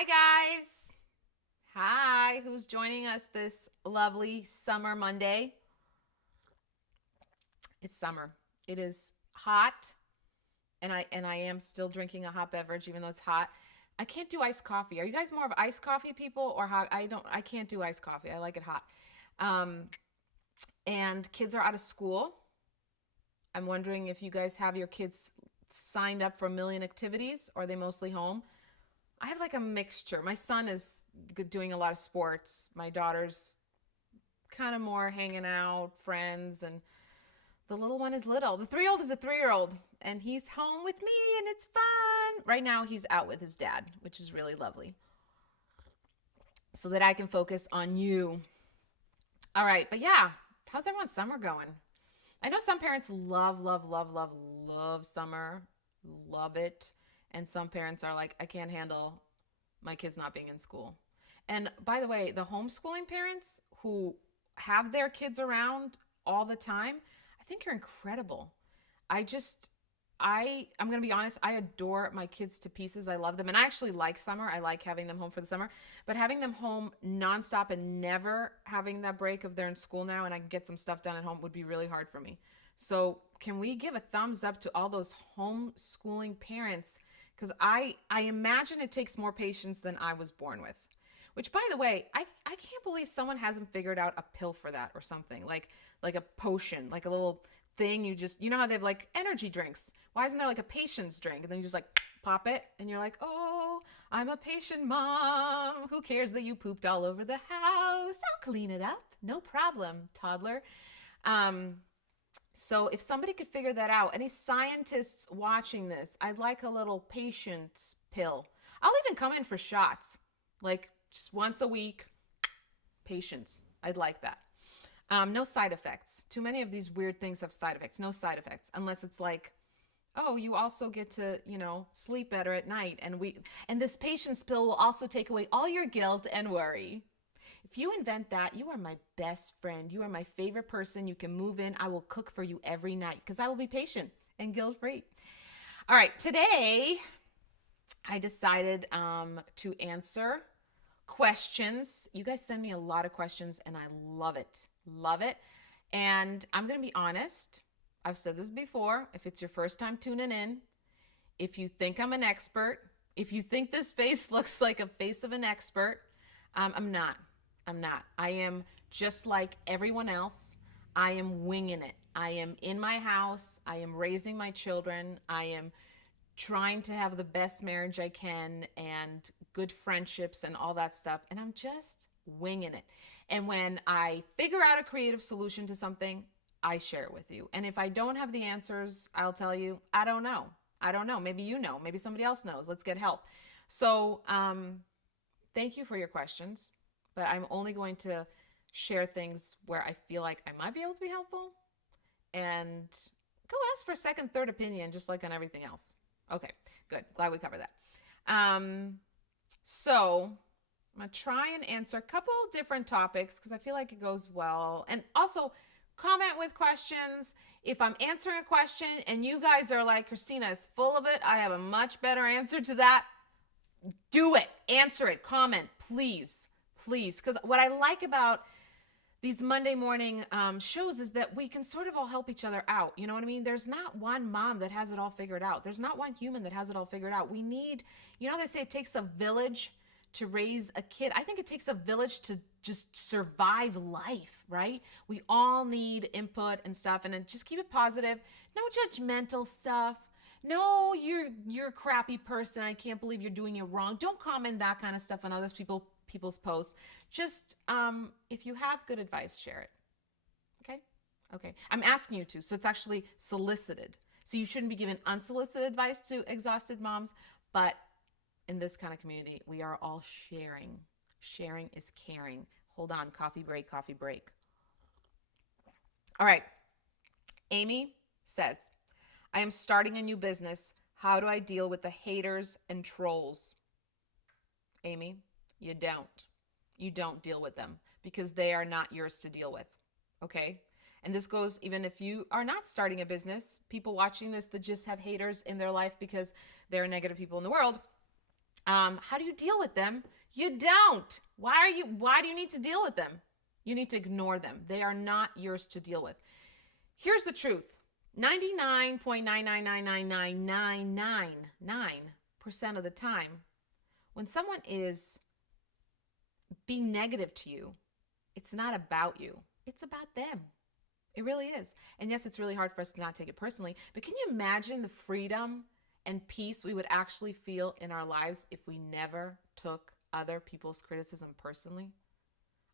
Hi, guys. Hi, who's joining us this lovely summer Monday? It's summer. It is hot, and I am still drinking a hot beverage even though it's hot. I can't do iced coffee. Are you guys more of iced coffee people or hot? I can't do iced coffee. I like it hot. Um, and kids are out of school. I'm wondering if you guys have your kids signed up for a million activities or are they mostly home? I have like a mixture. My son is doing a lot of sports. My daughter's kind of more hanging out, friends, and the little one is little. The 3-year-old is a 3-year-old, and he's home with me, and it's fun. Right now, he's out with his dad, which is really lovely, so that I can focus on you. All right, but yeah, how's everyone's summer going? I know some parents love, love, love, love, love summer, love it. And some parents are like, I can't handle my kids not being in school. And by the way, the homeschooling parents who have their kids around all the time, I think you're incredible. I just, I'm going to be honest, I adore my kids to pieces. I love them. And I actually like summer. I like having them home for the summer. But having them home nonstop and never having that break of they're in school now and I can get some stuff done at home would be really hard for me. So, can we give a thumbs up to all those homeschooling parents? Because I imagine it takes more patience than I was born with. Which, by the way, I can't believe someone hasn't figured out a pill for that or something like a potion, like a little thing. You know how they have like energy drinks. Why isn't there like a patience drink? And then you just like pop it, and you're like, oh, I'm a patient mom. Who cares that you pooped all over the house? I'll clean it up, no problem, toddler. Um, so if somebody could figure that out, any scientists watching this, I'd like a little patience pill. I'll even come in for shots, like just once a week. Patience. I'd like that. No side effects. Too many of these weird things have side effects. No side effects, unless it's like, oh, you also get to, sleep better at night, and this patience pill will also take away all your guilt and worry. If you invent that, you are my best friend. You are my favorite person. You can move in. I will cook for you every night because I will be patient and guilt free. All right, today I decided to answer questions. You guys send me a lot of questions and I love it. Love it. And I'm going to be honest. I've said this before. If it's your first time tuning in, if you think I'm an expert, if you think this face looks like a face of an expert, I'm not. I'm not. I am just like everyone else. I am winging it. I am in my house. I am raising my children. I am trying to have the best marriage I can and good friendships and all that stuff. And I'm just winging it. And when I figure out a creative solution to something, I share it with you. And if I don't have the answers, I'll tell you, I don't know. I don't know. Maybe you know. Maybe somebody else knows. Let's get help. So, thank you for your questions. But I'm only going to share things where I feel like I might be able to be helpful and go ask for a second, third opinion, just like on everything else. Okay, good. Glad we covered that. So I'm going to try and answer a couple different topics because I feel like it goes well. And also, comment with questions. If I'm answering a question and you guys are like, Kristina is full of it, I have a much better answer to that. Do it. Answer it. Comment, please. Please. Because what I like about these Monday morning shows is that we can sort of all help each other out. You know what I mean? There's not one mom that has it all figured out. There's not one human that has it all figured out. We need, they say it takes a village to raise a kid. I think it takes a village to just survive life, right? We all need input and stuff, and then just keep it positive. No judgmental stuff. No, you're a crappy person. I can't believe you're doing it wrong. Don't comment that kind of stuff on people's posts. Just if you have good advice, share it. Okay. I'm asking you to, so it's actually solicited. So you shouldn't be giving unsolicited advice to exhausted moms, but in this kind of community, we are all sharing. Sharing is caring. Hold on, coffee break, coffee break. All right. Amy says, I am starting a new business. How do I deal with the haters and trolls? Amy, you don't. You don't deal with them because they are not yours to deal with. Okay? And this goes even if you are not starting a business, people watching this that just have haters in their life because there are negative people in the world. How do you deal with them? You don't. Why do you need to deal with them? You need to ignore them. They are not yours to deal with. Here's the truth. 99.9999999% of the time, when someone is being negative to you, it's not about you. It's about them. It really is. And yes, it's really hard for us to not take it personally, but can you imagine the freedom and peace we would actually feel in our lives if we never took other people's criticism personally?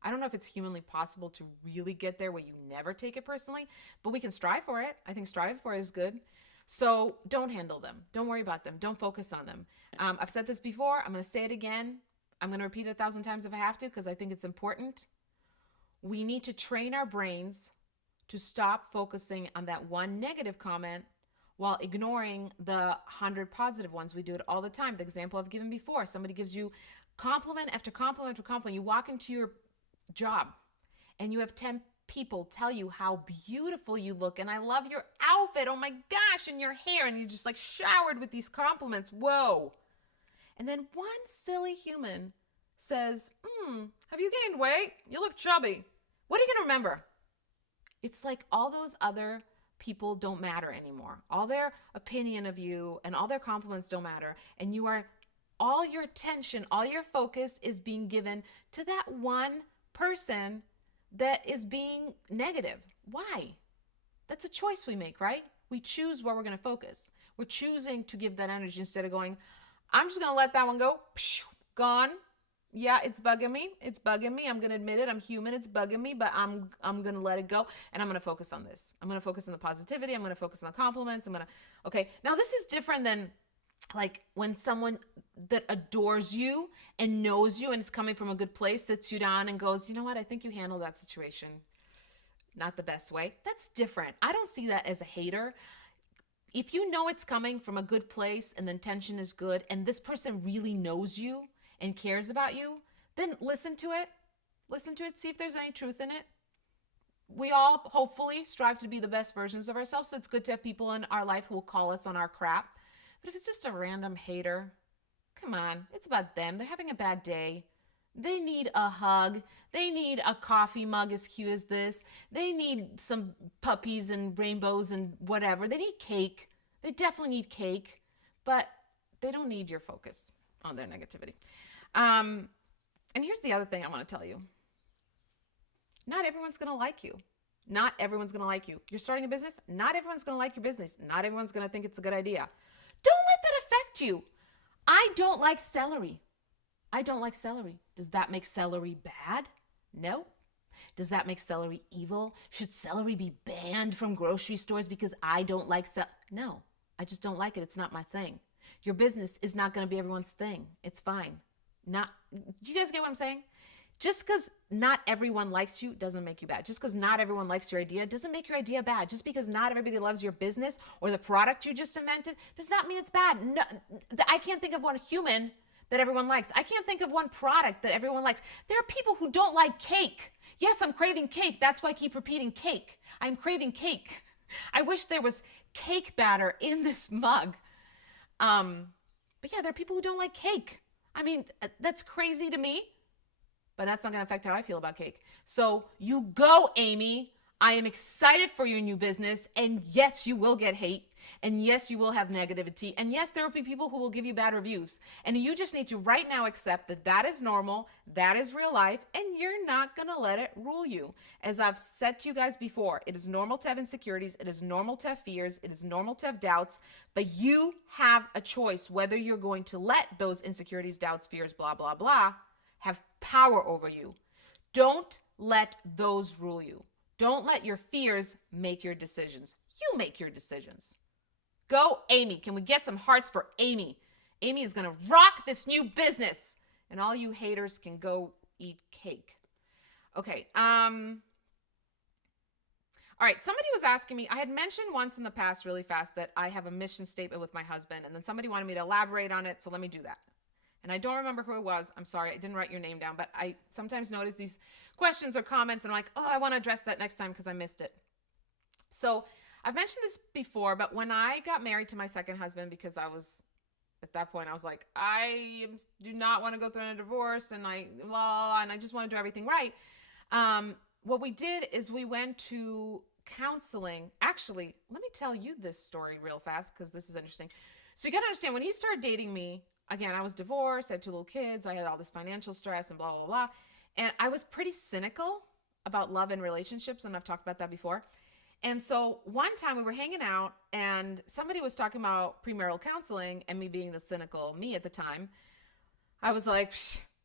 I don't know if it's humanly possible to really get there where you never take it personally, but we can strive for it. I think striving for it is good. So don't handle them. Don't worry about them. Don't focus on them. I've said this before. I'm going to say it again. I'm going to repeat it 1,000 times if I have to, because I think it's important. We need to train our brains to stop focusing on that one negative comment while ignoring the 100 positive ones. We do it all the time. The example I've given before, somebody gives you compliment after compliment after compliment. You walk into your job and you have 10 people tell you how beautiful you look and I love your outfit, oh my gosh, and your hair, and you're just like showered with these compliments. Whoa. And then one silly human says, have you gained weight? You look chubby. What are you going to remember? It's like all those other people don't matter anymore. All their opinion of you and all their compliments don't matter. And all your attention, all your focus is being given to that one person that is being negative. Why? That's a choice we make, right? We choose where we're going to focus. We're choosing to give that energy instead of going, I'm just going to let that one go. Gone. Yeah, it's bugging me. It's bugging me. I'm going to admit it. I'm human. It's bugging me, but I'm going to let it go. And I'm going to focus on this. I'm going to focus on the positivity. I'm going to focus on the compliments. Okay. Now this is different than like when someone that adores you and knows you and is coming from a good place sits you down and goes, you know what? I think you handled that situation not the best way. That's different. I don't see that as a hater. If you know it's coming from a good place and the intention is good and this person really knows you and cares about you, then listen to it. Listen to it. See if there's any truth in it. We all hopefully strive to be the best versions of ourselves. So it's good to have people in our life who will call us on our crap. But if it's just a random hater, come on, it's about them. They're having a bad day. They need a hug. They need a coffee mug as cute as this. They need some puppies and rainbows and whatever. They need cake. They definitely need cake, but they don't need your focus on their negativity. And here's the other thing I want to tell you. Not everyone's going to like you. Not everyone's going to like you. You're starting a business. Not everyone's going to like your business. Not everyone's going to think it's a good idea. Don't let that affect you. I don't like celery. I don't like celery. Does that make celery bad? No. Does that make celery evil? Should celery be banned from grocery stores because I don't like celery? No, I just don't like it. It's not my thing. Your business is not going to be everyone's thing. It's fine. Do you guys get what I'm saying? Just because not everyone likes you doesn't make you bad. Just because not everyone likes your idea doesn't make your idea bad. Just because not everybody loves your business or the product you just invented does not mean it's bad. No, I can't think of one human that everyone likes. I can't think of one product that everyone likes. There are people who don't like cake. Yes, I'm craving cake. That's why I keep repeating cake. I'm craving cake. I wish there was cake batter in this mug. But yeah, there are people who don't like cake. I mean, that's crazy to me. But that's not going to affect how I feel about cake. So you go, Amy. I am excited for your new business. And yes, you will get hate. And yes, you will have negativity. And yes, there will be people who will give you bad reviews. And you just need to right now accept that that is normal. That is real life. And you're not going to let it rule you. As I've said to you guys before, it is normal to have insecurities. It is normal to have fears. It is normal to have doubts. But you have a choice whether you're going to let those insecurities, doubts, fears, blah, blah, blah, have power over you. Don't let those rule you. Don't let your fears make your decisions. You make your decisions. Go, Amy. Can we get some hearts for Amy? Amy is going to rock this new business. And all you haters can go eat cake. Okay. All right. Somebody was asking me, I had mentioned once in the past really fast that I have a mission statement with my husband. And then somebody wanted me to elaborate on it. So let me do that. And I don't remember who it was. I'm sorry, I didn't write your name down, but I sometimes notice these questions or comments and I'm like, oh, I want to address that next time because I missed it. So I've mentioned this before, but when I got married to my second husband, because I was At that point, I was like, do not want to go through a divorce, and I just want to do everything right. What we did is we went to counseling. Actually, let me tell you this story real fast because this is interesting. So you got to understand, when he started dating me, again, I was divorced, I had 2 little kids, I had all this financial stress and blah, blah, blah. And I was pretty cynical about love and relationships, and I've talked about that before. And so one time we were hanging out and somebody was talking about premarital counseling, and me being the cynical me at the time, I was like,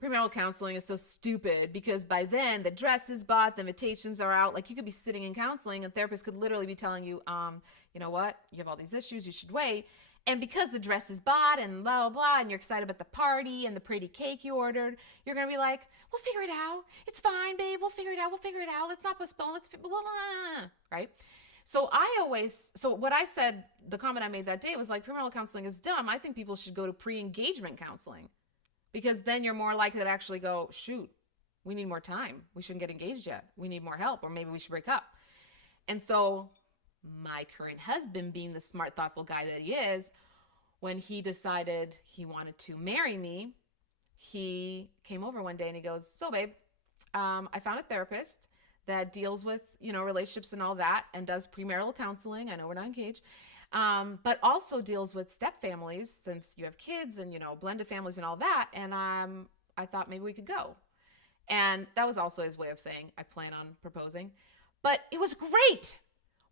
premarital counseling is so stupid because by then the dress is bought, the invitations are out. Like, you could be sitting in counseling, a therapist could literally be telling you, you know what, you have all these issues, you should wait. And because the dress is bought and blah, blah, blah, and you're excited about the party and the pretty cake you ordered, you're going to be like, we'll figure it out. It's fine, babe. We'll figure it out. Let's not postpone. Right? So what I said, the comment I made that day was like, premarital counseling is dumb. I think people should go to pre-engagement counseling because then you're more likely to actually go, shoot, we need more time. We shouldn't get engaged yet. We need more help, or maybe we should break up. And so my current husband, being the smart, thoughtful guy that he is, when he decided he wanted to marry me, he came over one day and he goes, so babe, I found a therapist that deals with, relationships and all that, and does premarital counseling. I know we're not engaged, but also deals with step families since you have kids and, blended families and all that. And I thought maybe we could go. And that was also his way of saying, I plan on proposing. But it was great.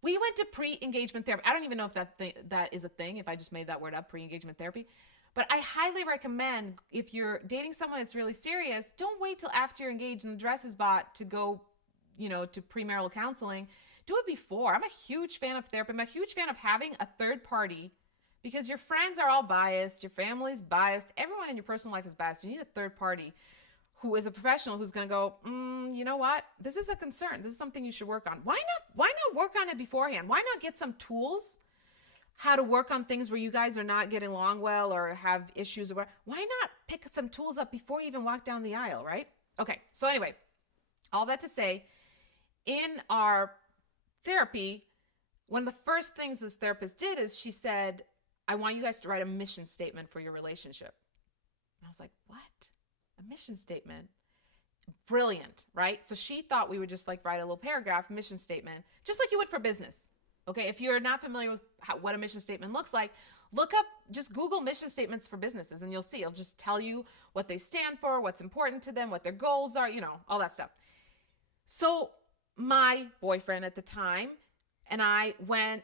We went to pre-engagement therapy. I don't even know if that is a thing, if I just made that word up, pre-engagement therapy. But I highly recommend, if you're dating someone that's really serious, don't wait till after you're engaged and the dress is bought to go, to premarital counseling. Do it before. I'm a huge fan of therapy. I'm a huge fan of having a third party because your friends are all biased. Your family's biased. Everyone in your personal life is biased. You need a third party who is a professional who's going to go, you know what? This is a concern. This is something you should work on. Why not work on it beforehand? Why not get some tools, how to work on things where you guys are not getting along well or have issues? Why not pick some tools up before you even walk down the aisle, right? Okay, so anyway, all that to say, in our therapy, one of the first things this therapist did is she said, I want you guys to write a mission statement for your relationship. And I was like, what? A mission statement? Brilliant, right? So she thought we would just like write a little paragraph mission statement, just like you would for business. Okay, if you're not familiar with what a mission statement looks like, look up, just Google mission statements for businesses and you'll see. It'll just tell you what they stand for, what's important to them, what their goals are, all that stuff. So my boyfriend at the time and I went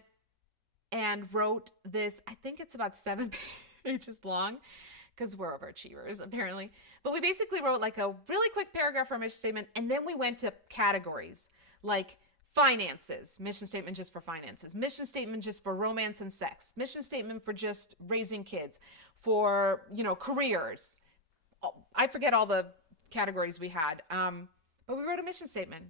and wrote this, I think it's about 7 pages long, because we're overachievers apparently. But we basically wrote like a really quick paragraph for a mission statement, and then we went to categories like finances, mission statement just for finances, mission statement just for romance and sex, mission statement for just raising kids, for, careers. I forget all the categories we had, but we wrote a mission statement.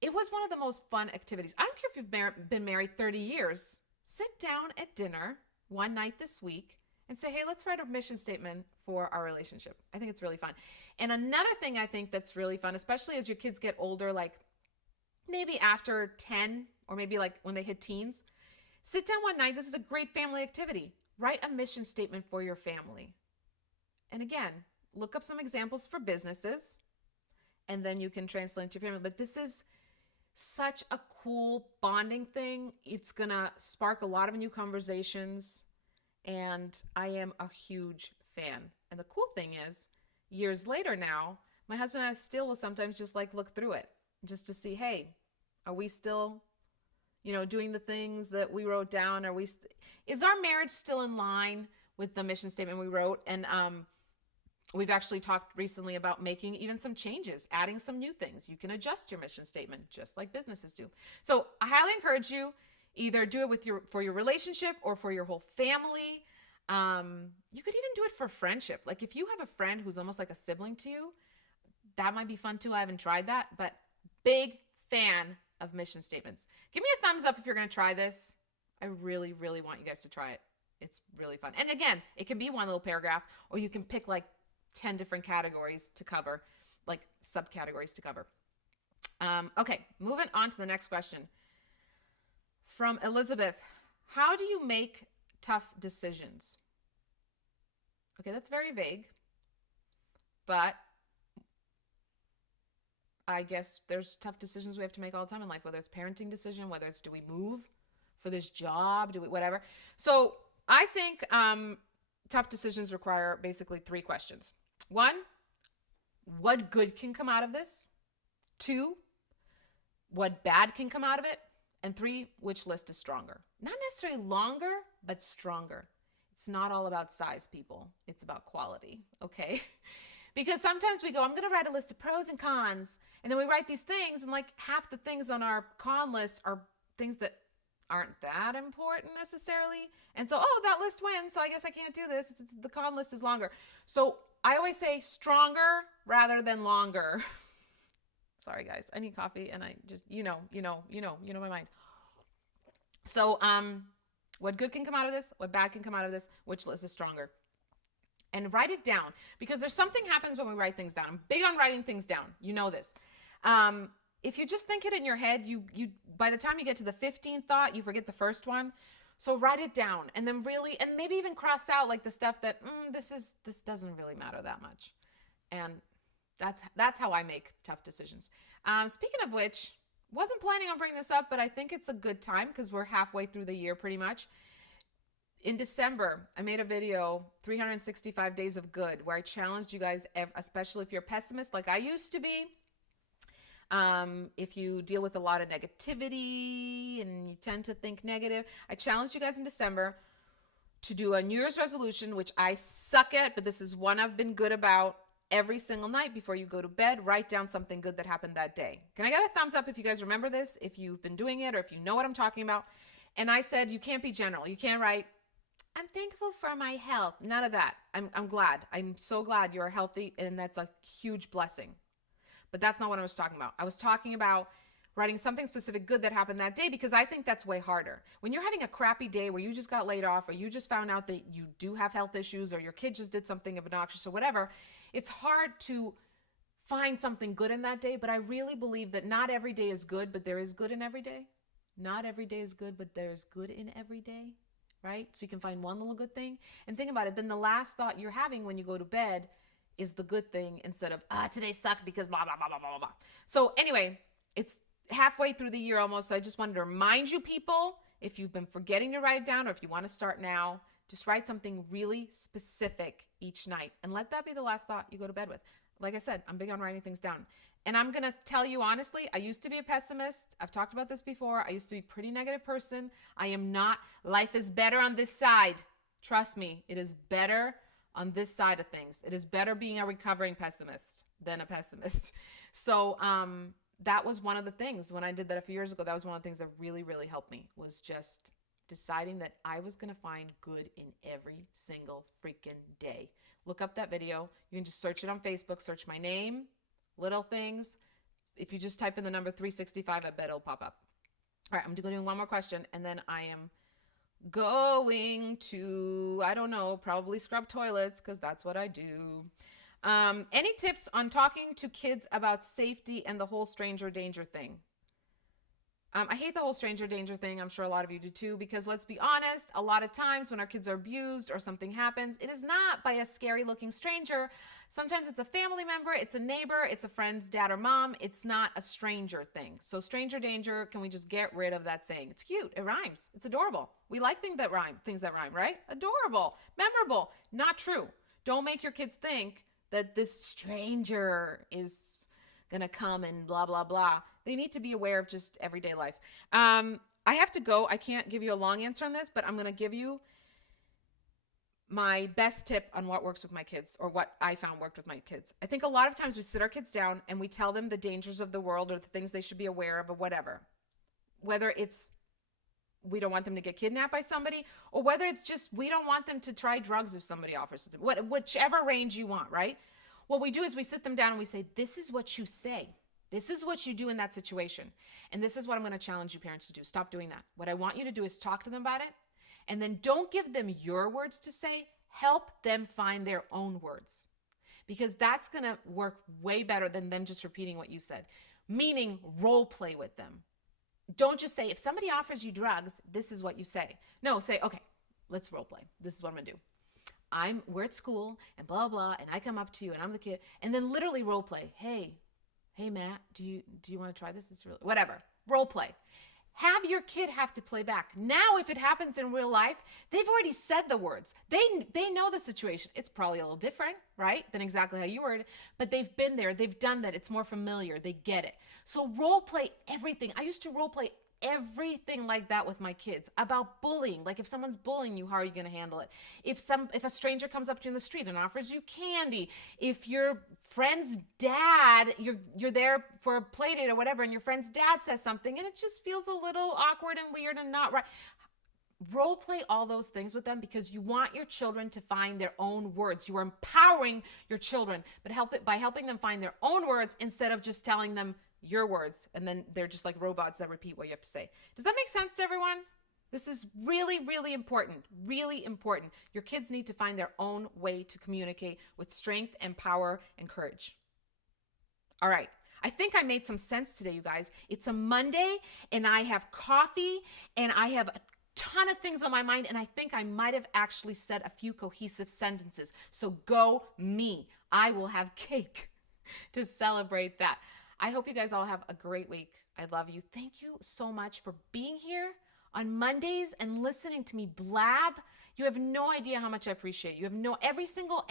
It was one of the most fun activities. I don't care if you've been married 30 years. Sit down at dinner one night this week and say, hey, let's write a mission statement for our relationship. I think it's really fun. And another thing I think that's really fun, especially as your kids get older, like maybe after 10 or maybe like when they hit teens, sit down one night. This is a great family activity. Write a mission statement for your family. And again, look up some examples for businesses and then you can translate into your family. But this is such a cool bonding thing. It's going to spark a lot of new conversations. And I am a huge fan. And the cool thing is, years later now, my husband and I still will sometimes just like look through it just to see, hey, are we still, doing the things that we wrote down? Is our marriage still in line with the mission statement we wrote? And we've actually talked recently about making even some changes, adding some new things. You can adjust your mission statement just like businesses do. So I highly encourage you, either do it for your relationship or for your whole family. You could even do it for friendship. Like if you have a friend who's almost like a sibling to you, that might be fun too. I haven't tried that, but big fan of mission statements. Give me a thumbs up if you're going to try this. I really, really want you guys to try it. It's really fun. And again, it can be one little paragraph, or you can pick like 10 different categories to cover, like subcategories to cover. Okay, moving on to the next question. From Elizabeth, how do you make tough decisions? Okay, that's very vague, but I guess there's tough decisions we have to make all the time in life, whether it's parenting decision, whether it's do we move for this job, do we whatever. So I think tough decisions require basically three questions. One, what good can come out of this? Two, what bad can come out of it? And three, which list is stronger? Not necessarily longer, but stronger. It's not all about size, people. It's about quality, okay? Because sometimes we go, I'm going to write a list of pros and cons. And then we write these things, and like half the things on our con list are things that aren't that important necessarily. And so, oh, that list wins, so I guess I can't do this. The con list is longer. So I always say stronger rather than longer. Sorry, guys. I need coffee, and I just, you know my mind. So, what good can come out of this? What bad can come out of this? Which list is stronger? And write it down, because there's something happens when we write things down. I'm big on writing things down. You know this. If you just think it in your head, you by the time you get to the 15th thought, you forget the first one. So write it down, and then really, and maybe even cross out like the stuff that this doesn't really matter that much. And that's how I make tough decisions. Speaking of which, wasn't planning on bringing this up, but I think it's a good time because we're halfway through the year pretty much. In December, I made a video, 365 Days of Good, where I challenged you guys, especially if you're a pessimist like I used to be, if you deal with a lot of negativity and you tend to think negative, I challenged you guys in December to do a New Year's resolution, which I suck at, but this is one I've been good about. Every single night before you go to bed, write down something good that happened that day. Can I get a thumbs up if you guys remember this, if you've been doing it, or if you know what I'm talking about? And I said, you can't be general. You can't write, I'm thankful for my health. None of that. I'm glad. I'm so glad you're healthy, and that's a huge blessing. But that's not what I was talking about. I was talking about writing something specific good that happened that day, because I think that's way harder. When you're having a crappy day where you just got laid off, or you just found out that you do have health issues, or your kid just did something obnoxious or whatever, it's hard to find something good in that day. But I really believe that not every day is good, but there is good in every day. Not every day is good, but there's good in every day, right? So you can find one little good thing. And think about it. Then the last thought you're having when you go to bed is the good thing, instead of, today sucked because blah, blah, blah, blah, blah, blah. So anyway, it's halfway through the year almost. So I just wanted to remind you people, if you've been forgetting to write it down, or if you want to start now, just write something really specific each night, and let that be the last thought you go to bed with. Like I said, I'm big on writing things down. And I'm going to tell you honestly, I used to be a pessimist. I've talked about this before. I used to be a pretty negative person. I am not. Life is better on this side. Trust me, it is better on this side of things. It is better being a recovering pessimist than a pessimist. So that was one of the things when I did that a few years ago. That was one of the things that really, really helped me, was just deciding that I was going to find good in every single freaking day. Look up that video. You can just search it on Facebook. Search my name, LittleThings. If you just type in the number 365, I bet it'll pop up. All right, I'm going to do one more question, and then I am going to, I don't know, probably scrub toilets, because that's what I do. Any tips on talking to kids about safety and the whole stranger danger thing? I hate the whole stranger danger thing. I'm sure a lot of you do too, because let's be honest, a lot of times when our kids are abused or something happens, it is not by a scary looking stranger. Sometimes it's a family member, it's a neighbor, it's a friend's dad or mom. It's not a stranger thing. So stranger danger, can we just get rid of that saying? It's cute. It rhymes. It's adorable. We like things that rhyme, right? Adorable, memorable, not true. Don't make your kids think that this stranger is gonna come and blah, blah, blah. They need to be aware of just everyday life. I have to go. I can't give you a long answer on this, but I'm gonna give you my best tip on what works with my kids, or what I found worked with my kids. I think a lot of times we sit our kids down and we tell them the dangers of the world, or the things they should be aware of, or whatever. Whether it's we don't want them to get kidnapped by somebody, or whether it's just we don't want them to try drugs if somebody offers it. Whichever range you want, right? What we do is we sit them down and we say, this is what you say. This is what you do in that situation. And this is what I'm going to challenge you parents to do. Stop doing that. What I want you to do is talk to them about it. And then don't give them your words to say. Help them find their own words. Because that's going to work way better than them just repeating what you said. Meaning role play with them. Don't just say, if somebody offers you drugs, this is what you say. No, say, okay, let's role play. This is what I'm going to do. we're at school and blah, blah, and I come up to you and I'm the kid. And then literally role play. Hey, Matt, do you want to try this? It's really, whatever. Role play. Have your kid have to play back. Now, if it happens in real life, they've already said the words. They know the situation. It's probably a little different, right, than exactly how you word it, but they've been there. They've done that. It's more familiar. They get it. So role play everything. I used to role play everything like that with my kids about bullying. Like if someone's bullying you, how are you going to handle it? If a stranger comes up to you in the street and offers you candy, if your friend's dad, you're there for a play date or whatever, and your friend's dad says something and it just feels a little awkward and weird and not right. Role play all those things with them because you want your children to find their own words. You are empowering your children, but by helping them find their own words instead of just telling them your words, and then they're just like robots that repeat what you have to say. Does that make sense to everyone? This is really, really important. Really important. Your kids need to find their own way to communicate with strength and power and courage. All right. I think I made some sense today, you guys. It's a Monday, and I have coffee, and I have a ton of things on my mind, and I think I might have actually said a few cohesive sentences. So go me. I will have cake to celebrate that. I hope you guys all have a great week. I love you. Thank you so much for being here on Mondays and listening to me blab. You have no idea how much I appreciate you. Every single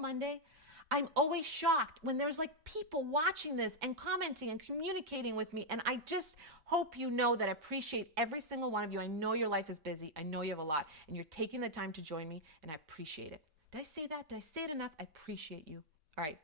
Monday, I'm always shocked when there's like people watching this and commenting and communicating with me. And I just hope you know that I appreciate every single one of you. I know your life is busy. I know you have a lot, and you're taking the time to join me, and I appreciate it. Did I say that? Did I say it enough? I appreciate you. All right.